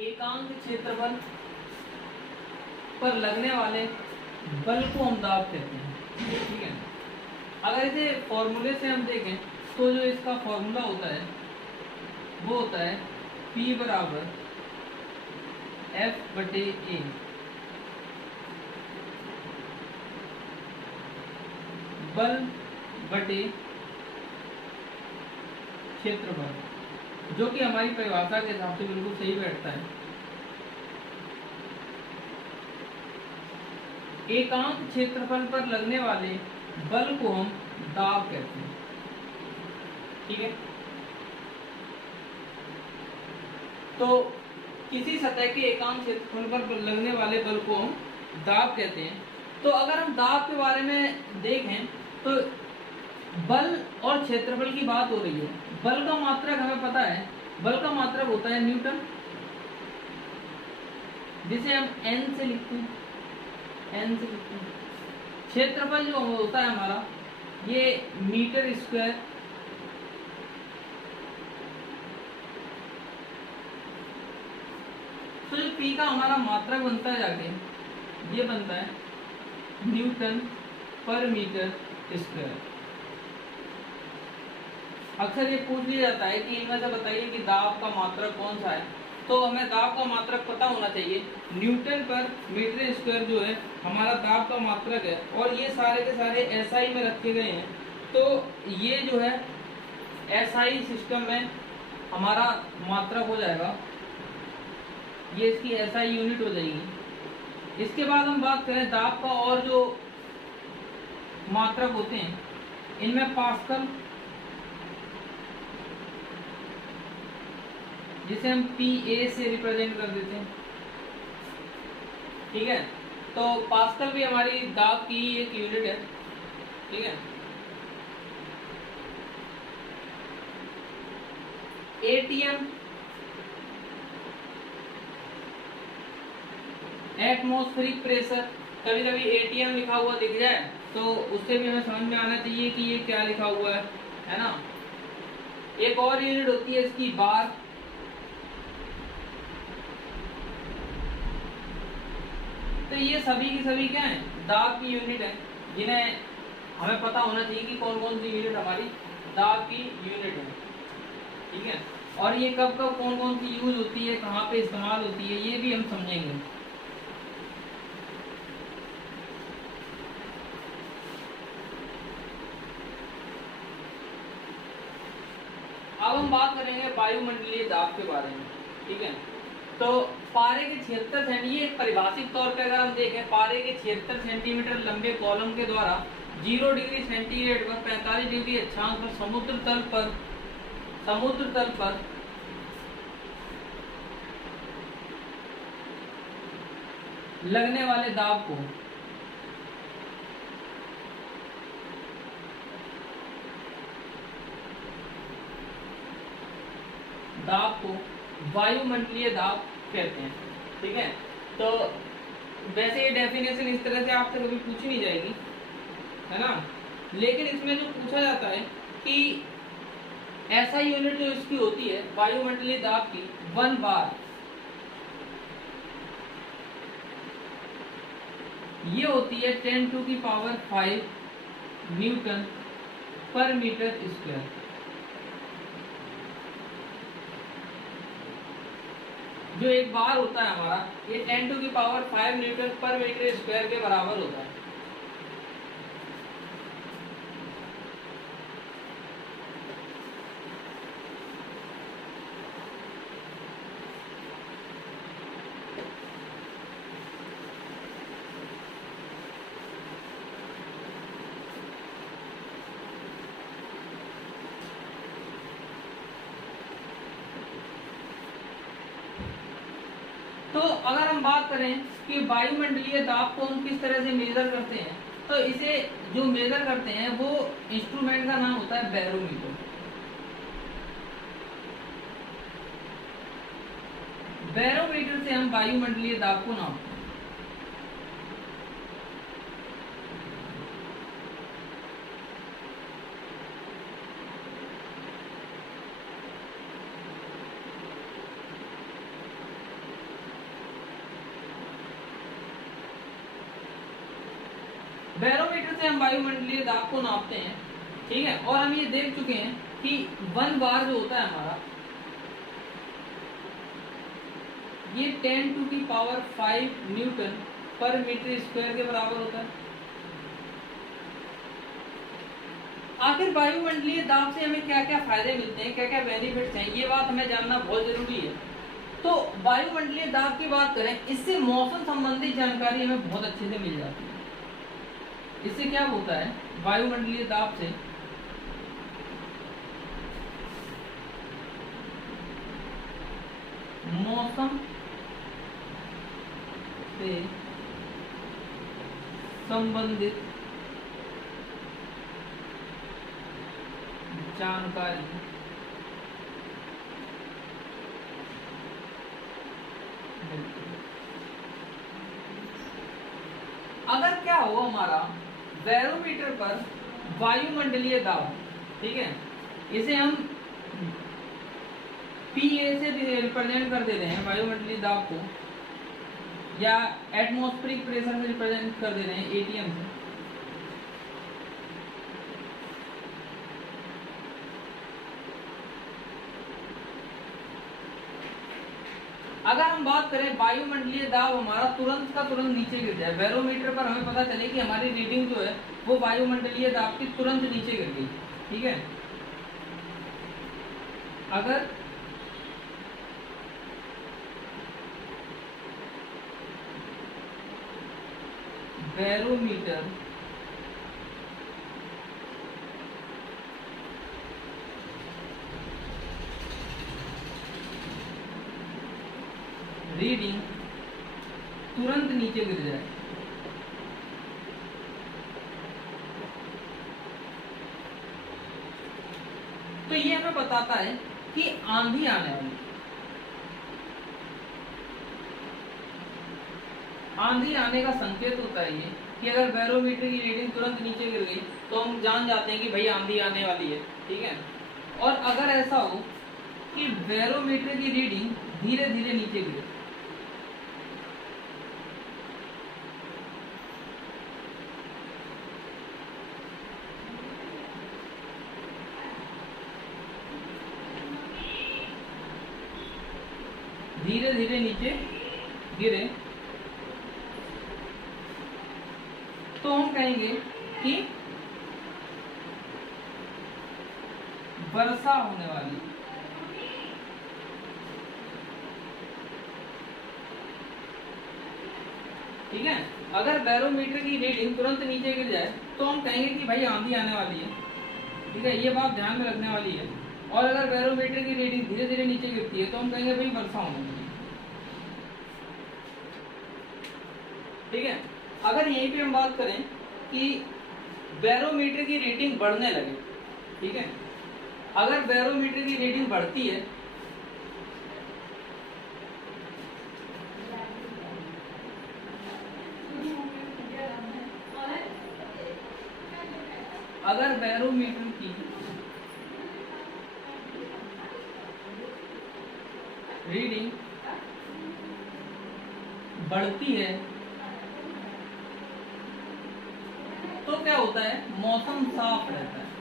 एकांक क्षेत्रफल पर लगने वाले बल को हम दाब कहते हैं। ठीक है, अगर इसे फॉर्मूले से हम देखें तो जो इसका फॉर्मूला होता है वो होता है P बराबर F/A। बल बटे क्षेत्रफल, जो कि हमारी परिभाषा के हिसाब से बिल्कुल सही बैठता है। एकांक क्षेत्रफल पर लगने वाले बल को हम दाब कहते हैं। ठीक है, तो किसी सतह के एकांक क्षेत्रफल पर लगने वाले बल को हम दाब कहते हैं। तो अगर हम दाब के बारे में देखें तो बल और क्षेत्रफल की बात हो रही है। बल का मात्रक हमें पता है, बल का मात्रक होता है न्यूटन, जिसे हम N से लिखते हैं, N से लिखते हैं। क्षेत्रफल जो होता है हमारा ये मीटर स्क्वायर, तो जो P का हमारा मात्रक बनता है जाके ये बनता है न्यूटन पर मीटर स्क्वायर। अक्सर ये पूछ लिया जाता है कि इनमें से बताइए कि दाब का मात्रक कौन सा है, तो हमें दाब का मात्रक पता होना चाहिए। न्यूटन पर मीटर स्क्वायर जो है हमारा दाब का मात्रक है, और ये सारे के सारे एसआई में रखे गए हैं। तो ये जो है एसआई सिस्टम में हमारा मात्रक हो जाएगा, ये इसकी एसआई यूनिट हो जाएगी। इसके बाद हम बात करें दाब का, और जो मात्रक होते हैं इनमें पास्कल, जिसे हम PA से रिप्रेजेंट कर देते हैं। ठीक है, तो पास्कल भी हमारी दाब की एक यूनिट है। ठीक है, ATM एटमॉस्फेरिक प्रेशर, कभी कभी ATM लिखा हुआ दिख जाए तो उससे भी हमें समझ में आना चाहिए कि ये क्या लिखा हुआ है ना। एक और यूनिट होती है इसकी बार। तो ये सभी की सभी क्या है, दाब की यूनिट है, जिन्हें हमें पता होना चाहिए कि कौन कौन सी यूनिट हमारी दाब की यूनिट है। ठीक है, और ये कब कब कौन कौन सी यूज होती है, कहाँ पे इस्तेमाल होती है, ये भी हम समझेंगे। अब हम बात करेंगे वायुमंडलीय दाब के बारे में। ठीक है, तो पारे के 76 सेंटीमीटर, ये परिभाषिक तौर पे अगर हम देखें, पारे के 76 सेंटीमीटर लंबे कॉलम के द्वारा 0 डिग्री सेंटीग्रेड पर 45 डिग्री अक्षांश पर समुद्र तल पर लगने वाले दाब को वायुमंडलीय दाब कहते हैं। ठीक है, तो वैसे ये डेफिनेशन इस तरह से आपसे कभी पूछी नहीं जाएगी, है ना, लेकिन इसमें जो पूछा जाता है कि ऐसा यूनिट जो इसकी होती है वायुमंडलीय दाब की, 1 बार, ये होती है 10⁵ न्यूटन पर मीटर स्क्वायर। जो एक बार होता है हमारा, ये 10⁵ न्यूटन पर मीटर स्क्वायर के बराबर होता है। तो अगर हम बात करें कि वायुमंडलीय दाब को हम किस तरह से मेजर करते हैं, तो इसे जो मेजर करते हैं वो इंस्ट्रूमेंट का नाम होता है बैरोमीटर। बैरोमीटर से हम वायुमंडलीय दाब को नापते हैं। बैरोमीटर से हम वायुमंडलीय दाब को नापते हैं, ठीक है। और हम ये देख चुके हैं कि 1 बार जो होता है हमारा, ये 10⁵ न्यूटन पर मीटर स्क्वायर के बराबर होता है। आखिर वायुमंडलीय दाब से हमें क्या क्या फायदे मिलते हैं, क्या क्या बेनिफिट्स हैं, ये बात हमें जानना बहुत जरूरी है। तो वायुमंडलीय दाब की बात करें, इससे मौसम संबंधी जानकारी हमें बहुत अच्छे से मिल जाती है। इससे क्या होता है, वायुमंडलीय दाब से मौसम से संबंधित जानकारी अगर क्या हो हमारा बैरोमीटर पर वायुमंडलीय दाब, ठीक है, इसे हम PA से रिप्रेजेंट कर देते हैं वायुमंडलीय दाब को, या एटमॉस्फेरिक प्रेशर से रिप्रेजेंट कर देते हैं ATM से। अगर हम बात करें वायुमंडलीय दाब हमारा तुरंत का तुरंत नीचे गिर जाए, बैरोमीटर पर हमें पता चले कि हमारी रीडिंग जो है वो वायुमंडलीय दाब की तुरंत नीचे गिर गई, ठीक है। अगर बैरोमीटर रीडिंग तुरंत नीचे गिर जाए, तो ये हमें बताता है कि आंधी आने वाली। आंधी आने का संकेत होता है ये कि अगर बैरोमीटर की रीडिंग तुरंत नीचे गिर गई तो हम जान जाते हैं कि भाई आंधी आने वाली है, ठीक है। और अगर ऐसा हो कि बैरोमीटर की रीडिंग धीरे धीरे नीचे गिरे, धीरे धीरे नीचे गिरे, तो हम कहेंगे कि वर्षा होने वाली। ठीक है, अगर बैरोमीटर की रीडिंग तुरंत नीचे गिर जाए तो हम कहेंगे कि भाई आंधी आने वाली है, ठीक है, ये बात ध्यान में रखने वाली है। और अगर बैरोमीटर की रीडिंग धीरे धीरे नीचे गिरती है तो हम कहेंगे भाई वर्षा होने वाली है, ठीक है। अगर यहीं पे हम बात करें कि बैरोमीटर की रीडिंग बढ़ने लगे, ठीक है, अगर बैरोमीटर की रीडिंग बढ़ती है अगर बैरोमीटर की रीडिंग बढ़ती है तो क्या होता है, मौसम साफ रहता है।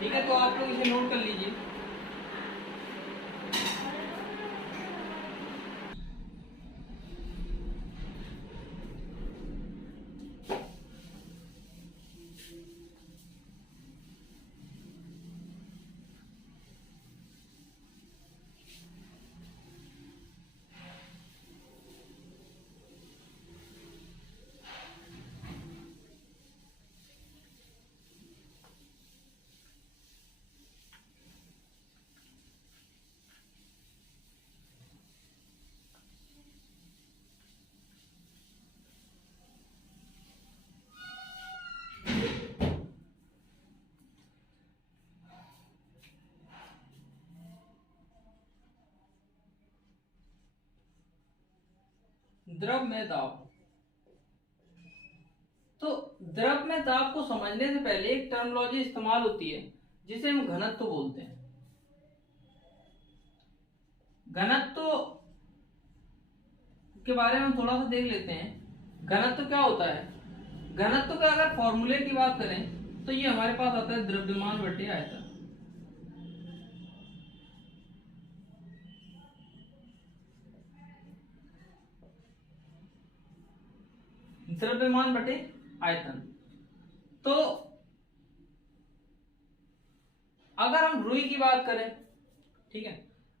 ठीक है, तो आप लोग इसे नोट कर लीजिए। द्रव में दाब, तो द्रव में दाब को समझने से पहले एक टर्मिनोलॉजी इस्तेमाल होती है जिसे हम घनत्व बोलते हैं। घनत्व के बारे में थोड़ा सा देख लेते हैं। घनत्व क्या होता है? घनत्व का अगर फॉर्मूले की बात करें तो ये हमारे पास आता है द्रव्यमान बटे आयतन। द्रव्यमान बटे आयतन। तो अगर हम रुई की बात करें, ठीक है,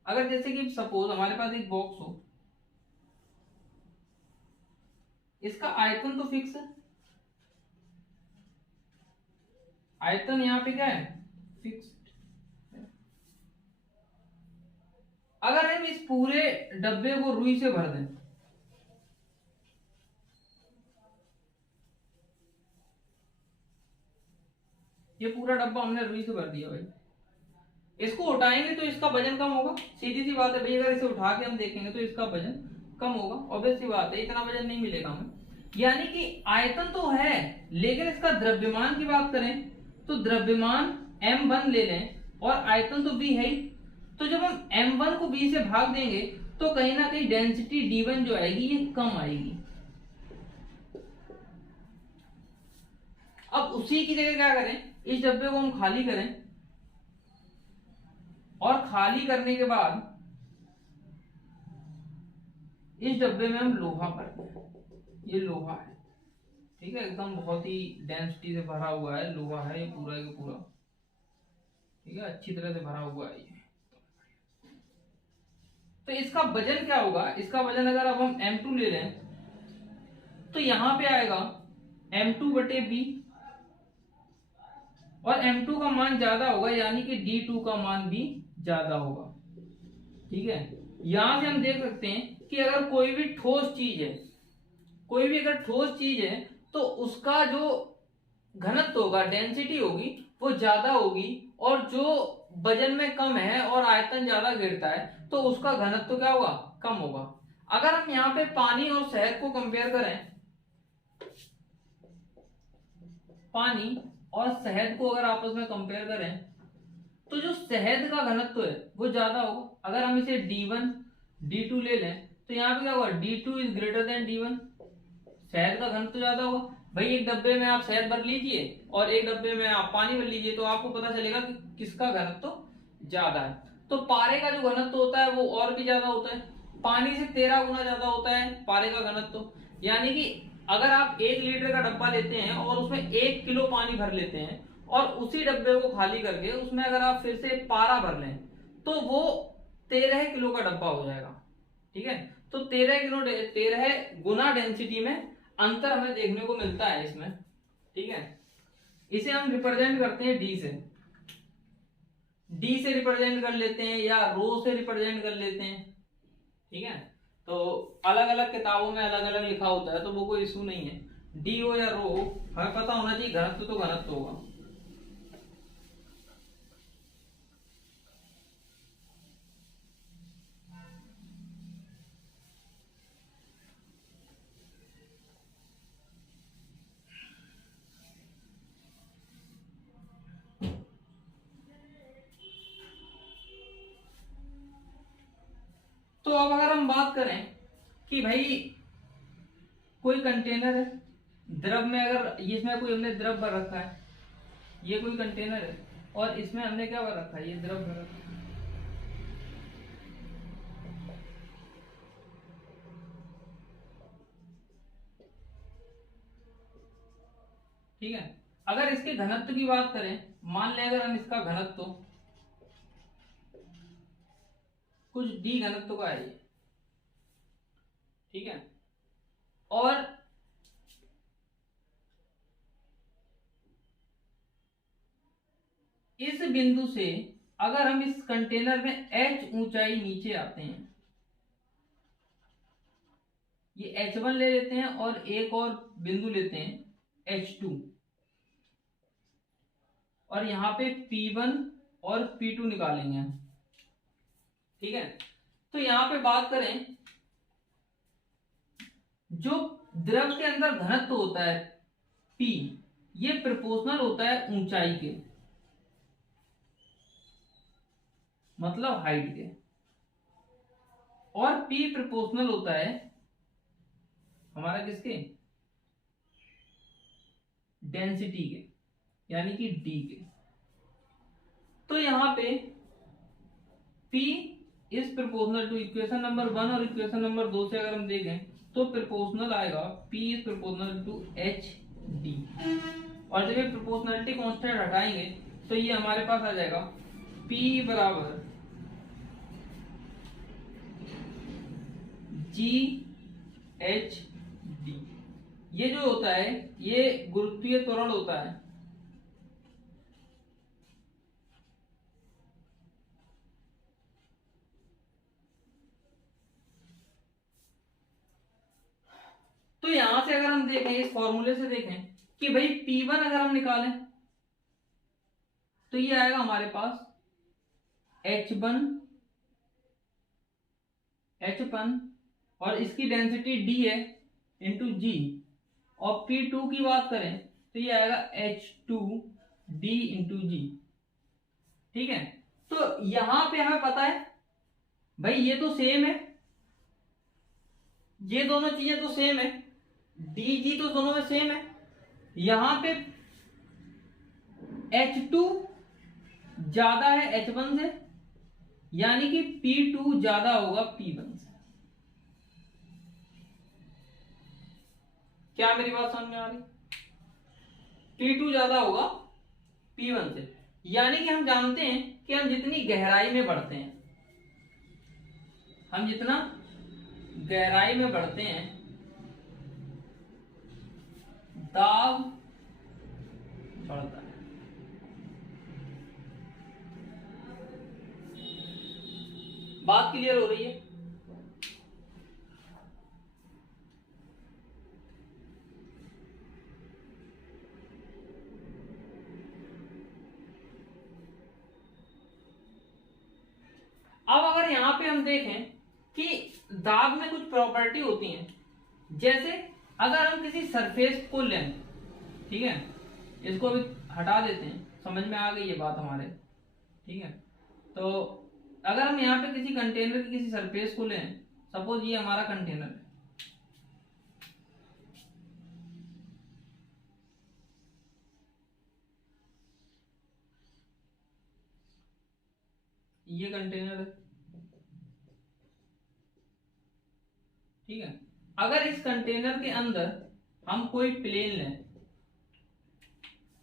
अगर जैसे कि सपोज हमारे पास एक बॉक्स हो, इसका आयतन तो फिक्स है, आयतन यहां पे क्या है? फिक्स्ड। अगर हम इस पूरे डब्बे को रुई से भर दें, ये पूरा डब्बा हमने रुई से भर दिया भाई, इसको उठाएंगे तो इसका वजन कम होगा, सीधी सी बात है भाई। अगर इसे उठा के हम देखेंगे तो इसका वजन कम होगा, ऑब्वियस सी बात है, इतना वजन नहीं मिलेगा हमें। यानी कि आयतन तो है, लेकिन इसका द्रव्यमान की बात करें तो द्रव्यमान m1 ले लें और आयतन तो b है ही। तो जब हम m1 को b से भाग देंगे तो कहीं ना कहीं डेंसिटी d1 जो आएगी ये कम आएगी। अब उसी की जगह क्या करें, इस डब्बे को हम खाली करें और खाली करने के बाद इस डब्बे में हम लोहा भर दें। ये लोहा है, ठीक है, एकदम बहुत ही डेंसिटी से भरा हुआ है लोहा है ये पूरा का पूरा, ठीक है, अच्छी तरह से भरा हुआ है ये। तो इसका वजन क्या होगा? इसका वजन अगर अब हम m2 ले लें तो यहां पे आएगा m2 बटे b, और m2 का मान ज्यादा होगा यानी कि d2 का मान भी ज्यादा होगा, ठीक है। यहां से हम देख सकते हैं कि अगर कोई भी ठोस चीज है, कोई भी अगर ठोस चीज है तो उसका जो घनत्व होगा, डेंसिटी होगी, वो ज्यादा होगी, और जो वजन में कम है और आयतन ज्यादा गिरता है तो उसका घनत्व क्या होगा? कम होगा। अगर हम यहाँ पे पानी और शहद को कंपेयर करें, पानी और शहद को अगर आपस में कंपेयर करें तो जो शहद का घनत्व है वो ज्यादा होगा। अगर हम इसे d1 d2 ले लें तो यहाँ पे क्या होगा? d2 is greater than d1, शहद का घनत्व ज्यादा होगा। भाई एक डब्बे में आप शहद भर लीजिए और एक डब्बे में आप पानी भर लीजिए तो आपको पता चलेगा कि किसका घनत्व ज्यादा है। तो पारे का जो घनत्व होता है वो और भी ज्यादा होता है, पानी से 13 गुना ज्यादा होता है पारे का घनत्व। यानी कि अगर आप 1 लीटर का डब्बा लेते हैं और उसमें 1 किलो पानी भर लेते हैं और उसी डब्बे को खाली करके उसमें अगर आप फिर से पारा भर लें तो वो 13 किलो का डब्बा हो जाएगा, ठीक है। तो 13 गुना डेंसिटी में अंतर हमें देखने को मिलता है इसमें, ठीक है। इसे हम रिप्रेजेंट करते हैं डी से, डी से रिप्रेजेंट कर लेते हैं या रो से रिप्रेजेंट कर लेते हैं, ठीक है। तो अलग अलग किताबों में अलग अलग लिखा होता है तो वो कोई इशू नहीं है, डी हो या रो हो, हमें पता होना चाहिए घनत्व तो घनत्व होगा। तो अब अगर हम बात करें कि भाई कोई कंटेनर है, द्रव में अगर इसमें कोई हमने द्रव भर रखा है, ये कोई कंटेनर है और इसमें हमने क्या भर रखा है? ये द्रव भर रखा है, ठीक है। अगर इसके घनत्व की बात करें, मान लें अगर हम इसका घनत्व कुछ डी घनत्व का है, ठीक है, और इस बिंदु से अगर हम इस कंटेनर में h ऊंचाई नीचे आते हैं, ये h1 ले लेते हैं और एक और बिंदु लेते हैं h2, और यहां पे P1 और P2 निकालेंगे हम, ठीक है। तो यहां पे बात करें, जो द्रव के अंदर घनत्व होता है P ये प्रोपोर्शनल होता है ऊंचाई के, मतलब हाइट के, और P प्रोपोर्शनल होता है हमारा किसके, डेंसिटी के, यानी कि D के। तो यहां पे P is proportional to equation number 1 और इक्वेशन नंबर 2 से अगर हम देखें तो प्रोपोर्शनल आएगा P is proportional to HD, और जब ये प्रोपोर्शनलिटी कांस्टेंट हटाएंगे तो ये हमारे पास आ जाएगा P बराबर GHD। ये जो होता है ये गुरुत्वीय त्वरण होता है, तो यहां से अगर हम देखें इस फॉर्मूले से देखें कि भाई P1 अगर हम निकालें तो ये आएगा हमारे पास H1 और इसकी डेंसिटी D है इंटू G, और P2 की बात करें तो ये आएगा H2D इंटू G। ठीक है, तो यहां पे हमें पता है भाई ये तो सेम है, ये दोनों चीजें तो सेम है, DG तो दोनों में सेम है। यहां पे H2 ज्यादा है H1 से, यानी कि P2 ज्यादा होगा P1 से। क्या मेरी बात समझ में आ रही? P2 ज्यादा होगा P1 से, यानी कि हम जानते हैं कि हम जितनी गहराई में बढ़ते हैं, हम जितना गहराई में बढ़ते हैं दाब बढ़ता है। बात क्लियर हो रही है? अब अगर यहां पे हम देखें कि दाब में कुछ प्रॉपर्टी होती हैं, जैसे अगर हम किसी सरफेस को लें, ठीक है, इसको अभी हटा देते हैं, समझ में आ गई ये बात हमारे, ठीक है। तो अगर हम यहाँ पे किसी कंटेनर की किसी सरफेस को लें, सपोज ये हमारा कंटेनर है, ये कंटेनर है, ठीक है। अगर इस कंटेनर के अंदर हम कोई प्लेन लें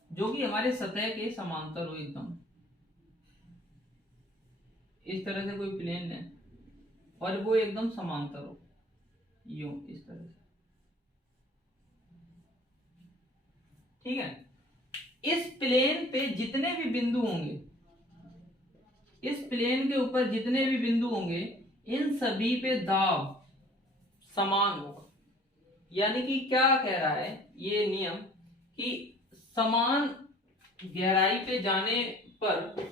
जो कि हमारे सतह के समांतर हो, एकदम इस तरह से कोई प्लेन लें और वो एकदम समांतर हो, यूं इस तरह से, ठीक है। इस प्लेन पे जितने भी बिंदु होंगे, इस प्लेन के ऊपर जितने भी बिंदु होंगे, इन सभी पे दाब समान होगा। यानी कि क्या कह रहा है ये नियम कि समान गहराई पे जाने पर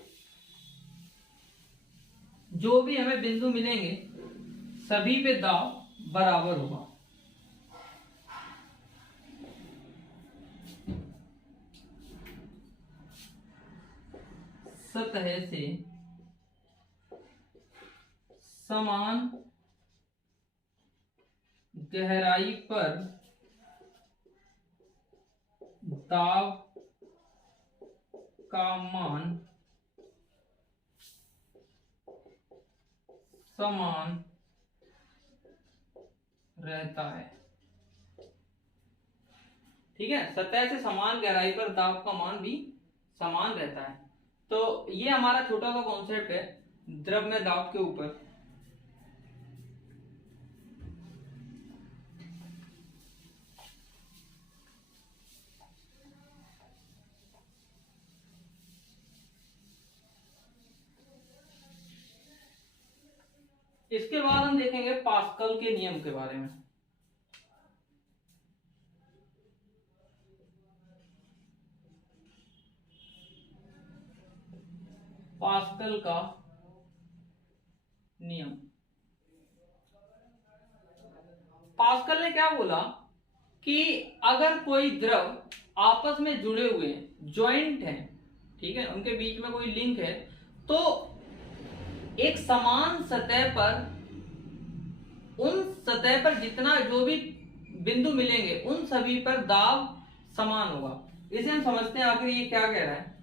जो भी हमें बिंदु मिलेंगे सभी पे दाब बराबर होगा। सतह से समान गहराई पर दाब का मान समान रहता है, ठीक है। सतह से समान गहराई पर दाब का मान भी समान रहता है। तो ये हमारा छोटा सा कॉन्सेप्ट है द्रव में दाब के ऊपर। इसके बाद हम देखेंगे पास्कल के नियम के बारे में। पास्कल का नियम, पास्कल ने क्या बोला कि अगर कोई द्रव आपस में जुड़े हुए हैं, ज्वाइंट हैं, ठीक है, उनके बीच में कोई लिंक है, तो एक समान सतह पर, उन सतह पर जितना जो भी बिंदु मिलेंगे उन सभी पर दाब समान होगा। इसे हम समझते हैं आखिर ये क्या कह रहा है।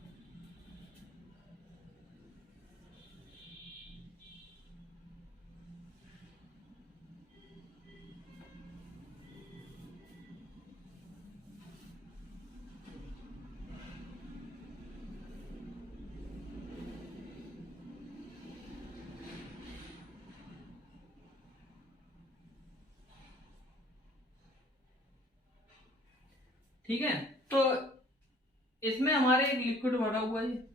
ठीक है, तो इसमें हमारे एक लिक्विड भरा हुआ है,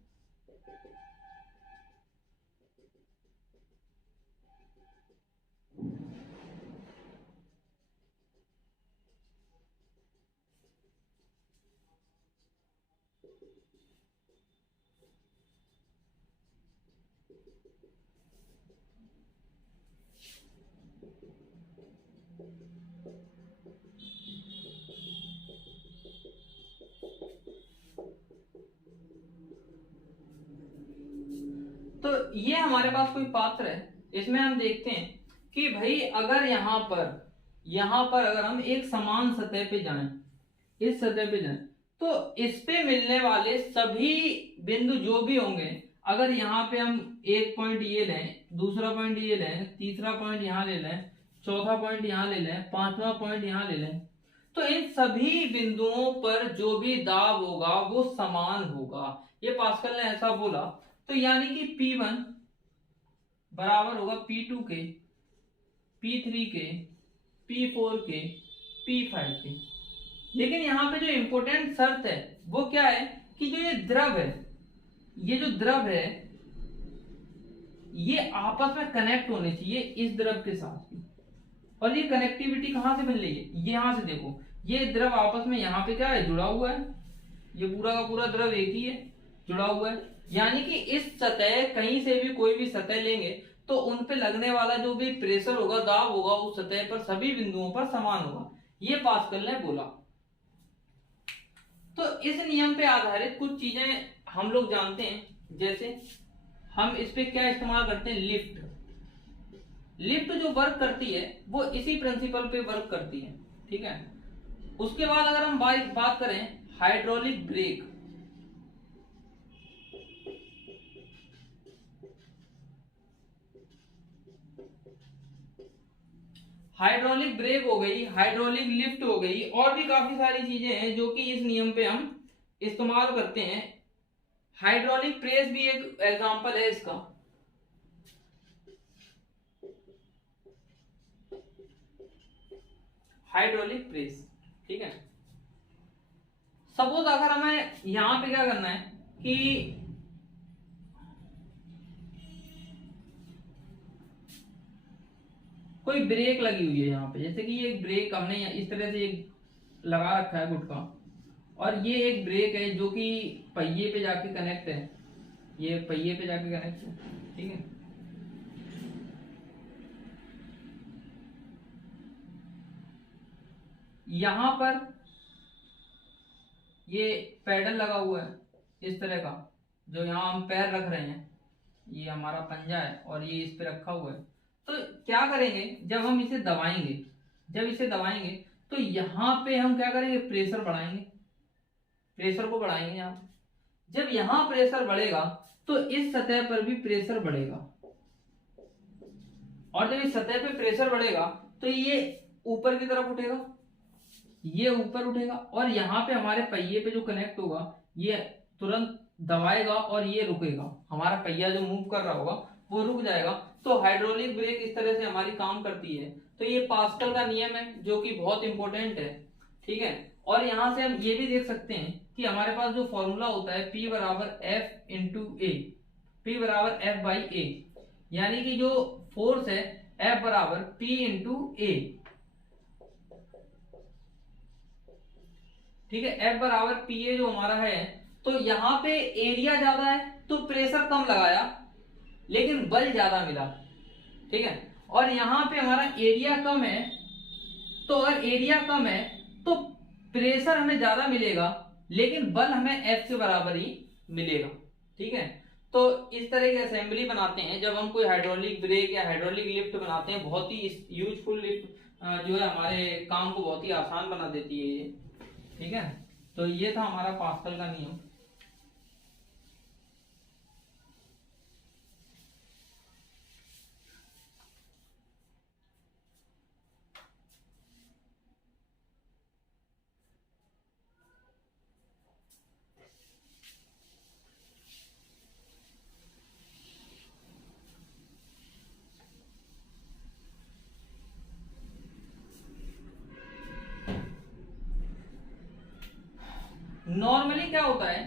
तो ये हमारे पास कोई पात्र है, इसमें हम देखते हैं कि भाई अगर यहां पर अगर हम एक समान सतह पे जाएं, इस सतह पे जाएं, तो इस पे मिलने वाले सभी बिंदु जो भी होंगे, अगर यहाँ पे हम एक पॉइंट ये लें, दूसरा पॉइंट ये लें, तीसरा पॉइंट यहाँ ले लें, चौथा पॉइंट यहाँ ले लें, पांचवा पॉइंट यहाँ ले लें, तो इन सभी बिंदुओं पर जो भी दाब होगा वो समान होगा। ये पास्कल ने ऐसा बोला, तो यानी कि P1 बराबर होगा P2 के, P3 के, P4 के, P5 के। लेकिन यहाँ पे जो इंपॉर्टेंट शर्त है वो क्या है कि जो ये द्रव है, ये जो द्रव है ये आपस में कनेक्ट होने चाहिए इस द्रव के साथ। और ये कनेक्टिविटी कहां से मिल रही है, ये यहां से देखो, ये द्रव आपस में यहाँ पे क्या है, जुड़ा हुआ है, ये पूरा का पूरा द्रव एक ही है, जुड़ा हुआ है। यानी कि इस सतह, कहीं से भी कोई भी सतह लेंगे तो उन पे लगने वाला जो भी प्रेशर होगा, दाब होगा, उस सतह पर सभी बिंदुओं पर समान होगा, ये पास्कल ने बोला। तो इस नियम पे आधारित कुछ चीजें हम लोग जानते हैं, जैसे हम इस पे क्या इस्तेमाल करते हैं, लिफ्ट। लिफ्ट जो वर्क करती है वो इसी प्रिंसिपल पे वर्क करती है, ठीक है। उसके बाद अगर हम बात करें हाइड्रोलिक ब्रेक, हाइड्रोलिक ब्रेक हो गई, हाइड्रोलिक लिफ्ट हो गई, और भी काफी सारी चीजें हैं जो कि इस नियम पे हम इस्तेमाल करते हैं। हाइड्रोलिक प्रेस भी एक एग्जांपल है इसका। हाइड्रोलिक प्रेस, ठीक है। सपोज अगर हमें यहां पे क्या करना है कि कोई ब्रेक लगी हुई है यहाँ पे, जैसे कि ये ब्रेक हमने इस तरह से लगा रखा है गुटका, और ये एक ब्रेक है जो कि पहिए पे जाके कनेक्ट है, ये पहिए पे जाके कनेक्ट है, ठीक है। यहां पर ये पैडल लगा हुआ है इस तरह का, जो यहाँ हम पैर रख रहे हैं, ये हमारा पंजा है और ये इस पे रखा हुआ है। तो क्या करेंगे, जब हम इसे दबाएंगे, जब इसे दबाएंगे तो यहाँ पे हम क्या करेंगे, प्रेशर बढ़ाएंगे, प्रेशर को बढ़ाएंगे यहाँ। जब यहाँ प्रेशर बढ़ेगा तो इस सतह पर भी प्रेशर बढ़ेगा, और जब इस सतह पे प्रेशर बढ़ेगा तो ये ऊपर की तरफ उठेगा, ये ऊपर उठेगा, और यहाँ पे हमारे पहिए पे जो कनेक्ट होगा ये तुरंत दबाएगा और ये रुकेगा, हमारा पहिया जो मूव कर रहा होगा वो रुक जाएगा। तो हाइड्रोलिक ब्रेक इस तरह से हमारी काम करती है। तो ये पास्कल का नियम है जो कि बहुत इंपॉर्टेंट है, ठीक है। और यहां से हम ये भी देख सकते हैं कि हमारे पास जो फॉर्मूला होता है P बराबर F इंटू ए, P बराबर F बाई ए, यानी कि जो फोर्स है F बराबर P इंटू ए, ठीक है। F बराबर पी ए जो हमारा है, तो यहाँ पे एरिया ज्यादा है तो प्रेशर कम लगाया लेकिन बल ज्यादा मिला, ठीक है। और यहाँ पे हमारा एरिया कम है, तो अगर एरिया कम है तो प्रेशर हमें ज्यादा मिलेगा लेकिन बल हमें F के बराबर ही मिलेगा। ठीक है, तो इस तरह की असेंबली बनाते हैं जब हम कोई हाइड्रोलिक ब्रेक या हाइड्रोलिक लिफ्ट बनाते हैं। बहुत ही यूजफुल लिफ्ट जो है हमारे काम को बहुत ही आसान बना देती है ये। ठीक है, तो ये था हमारा पास्कल का नियम। नॉर्मली क्या होता है,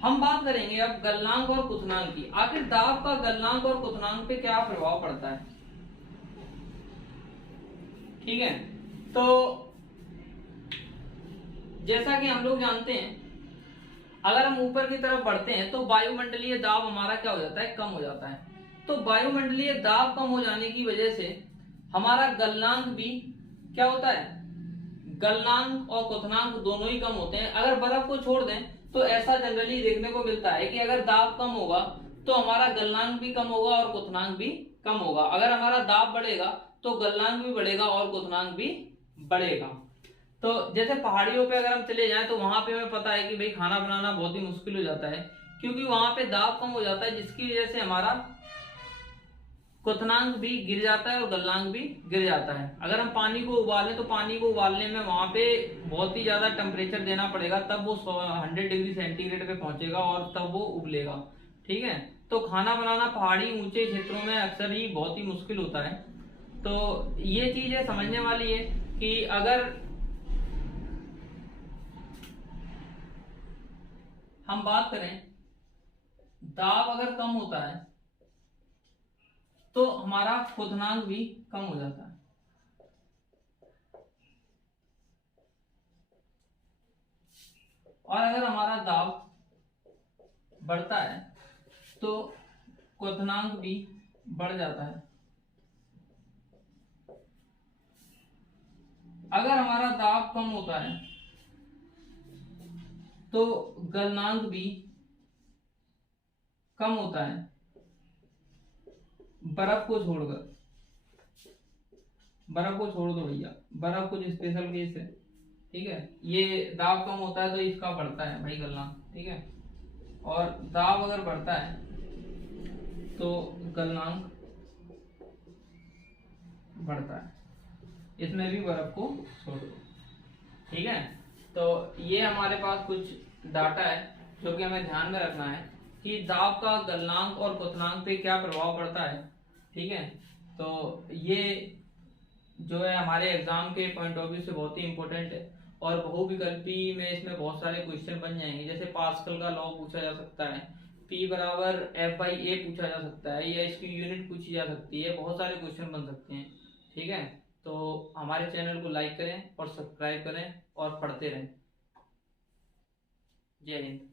हम बात करेंगे अब गलनांक और क्वथनांक की। आखिर दाब का गलनांक और क्वथनांक पे क्या प्रभाव पड़ता है। ठीक है, तो जैसा कि हम लोग जानते हैं, अगर हम ऊपर की तरफ बढ़ते हैं तो वायुमंडलीय दाब हमारा क्या हो जाता है, कम हो जाता है। तो वायुमंडलीय दाब कम हो जाने की वजह से हमारा गलनांक भी क्या होता है, गलनांक और क्वथनांक दोनों ही कम होते हैं। अगर बर्फ को छोड़ दें तो ऐसा जनरली देखने को मिलता है कि अगर दाब कम होगा तो हमारा गलनांक भी कम होगा और क्वथनांक भी कम होगा। अगर हमारा दाब बढ़ेगा तो गलनांक भी बढ़ेगा और क्वथनांक भी बढ़ेगा। तो जैसे पहाड़ियों पे अगर हम चले जाएं तो वहां पे हमें पता है कि भाई खाना बनाना बहुत ही मुश्किल हो जाता है, क्योंकि वहां पे दाब कम हो जाता है, जिसकी वजह से हमारा क्वथनांक भी गिर जाता है और गलनांक भी गिर जाता है। अगर हम पानी को उबालें तो पानी को उबालने में वहां पे बहुत ही ज्यादा टेम्परेचर देना पड़ेगा, तब वो 100 डिग्री सेंटीग्रेड पे पहुंचेगा और तब वो उबलेगा। ठीक है, तो खाना बनाना पहाड़ी ऊंचे क्षेत्रों में अक्सर ही बहुत ही मुश्किल होता है। तो ये चीज है समझने वाली है कि अगर हम बात करें दाब अगर कम होता है तो हमारा क्वथनांक भी कम हो जाता है। और अगर हमारा दाब बढ़ता है तो क्वथनांक भी बढ़ जाता है। अगर हमारा दाब कम होता है तो गलनांक भी कम होता है, बर्फ को छोड़कर। बर्फ को छोड़ दो भैया, बर्फ कुछ स्पेशल केस है। ठीक है, ये दाब कम होता है तो इसका बढ़ता है भाई गलनांक। ठीक है, और दाब अगर बढ़ता है तो गलनांक बढ़ता है, इसमें भी बर्फ को छोड़ दो। ठीक है, तो ये हमारे पास कुछ डाटा है जो कि हमें ध्यान में रखना है कि दाब का गलनांक और क्वथनांक पे क्या प्रभाव पड़ता है। ठीक है, तो ये जो है हमारे एग्जाम के पॉइंट ऑफ व्यू से बहुत ही इंपॉर्टेंट है और बहुविकल्पी में इसमें बहुत सारे क्वेश्चन बन जाएंगे। जैसे पास्कल का लॉ पूछा जा सकता है, P बराबर F/A पूछा जा सकता है, या इसकी यूनिट पूछी जा सकती है। बहुत सारे क्वेश्चन बन सकते हैं। ठीक है, तो हमारे चैनल को लाइक करें और सब्सक्राइब करें और पढ़ते रहें। जय हिंद।